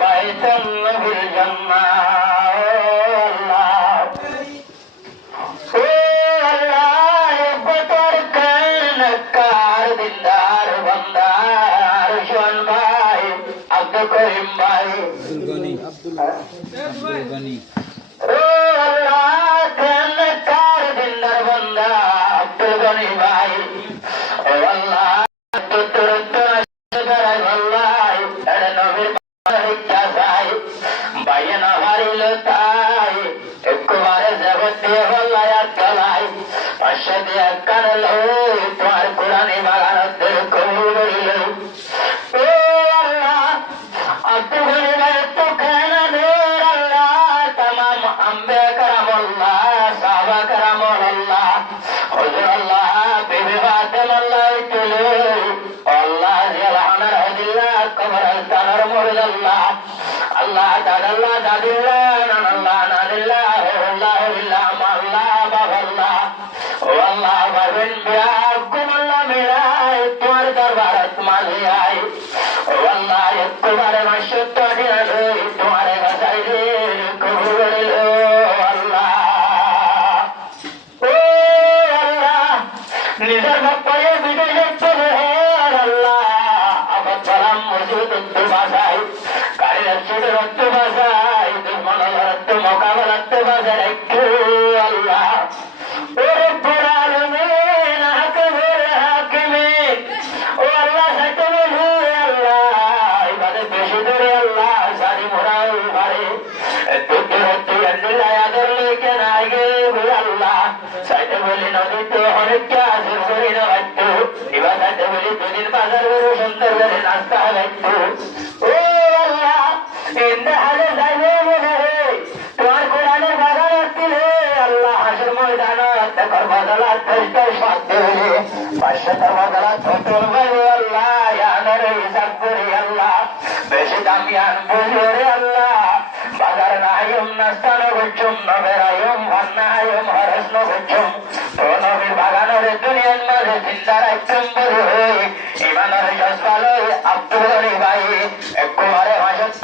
বাইতান feel জান্নাহ ও আল্লাহ বতর কার দিনদার বান্দার শোন ভাই আব্দুল করিম ভাই আব্দুল গনি ও আল্লাহ কার দিনদার বান্দা আব্দুল গনি ভাই ও আল্লাহ তোমার কোরআনে বাগানদের কবুল করিল ও আল্লাহ আব্দুল গনি ভাই তো খানা দে আল্লাহ तमाम আম্বিয়া কারামুল্লাহ সাহাবা কারামুল্লাহ হুজুর আল্লাহ বিবি ফাতেমা আল্লাহ তুলে আল্লাহ জালানা রাদিল্লাহ কবর তানার মুরদ আল্লাহ আল্লাহ দাদাল্লাহ দাদিল্লাহ নানাল্লাহ নাদিল্লাহ আল্লাহ বিল্লাহ আল্লাহ বাবাল্লাহ ও আল্লাহ বাবিন বিয়া গুমল্লাহ মেরাই তোমার দরবারত মাঝে আই ও আল্লাহ একবারে মাসত্ব দিয়া লই তোমার গাছাই রে কবুল করিল আল্লাহ ও আল্লাহ নিজের ভক্তরে বিদেশে চলে আল্লাহ আবার সালাম মসজিদ উত্তর বাসায় কারিয়ার ছোট রক্ত বাসায় দুর্মনাল রক্ত মোকাবেলাত্ম বাজার একটু আল্লাহ ওরে পুরালমে হাকিমের হাকিমে ও আল্লাহ সাথে বলু আল্লাহ এবারে বেশি ধরে আল্লাহ সারি মোরাও বারে তুই হচ্ছে আল্লাহ আদর লেকে না গে আল্লাহ সাথে বলি নদী তো অনেক কাজের করি না বাচ্চু এবার সাথে বলি দুদিন বাজার করে সুন্দর করে নাস্তা বাচ্চু ও আল্লাহ ইন্দা হালে যাইবে মনে তোমার কোরআনের বাগান আসছিল আল্লাহ হাসের ময়দানত দেখর বদলাত তরিকায় সাথে হলে 500 বদলাত ছোটর বাইরে আল্লাহ ইয়ানের হিসাব করি আল্লাহ বেশি দামিয়ান বুঝে আল্লাহ বাজার নাইম নাস্তানো গুচ্ছুম নবেরাইম ভান্নাইম হরস গুচ্ছুম তো নবীর বাগানের দুনিয়ার মাঝে জিন্দা রাখছুম বলে ইমানের জজবালয় আব্দুল গনি ভাই একবারে মাসত্ব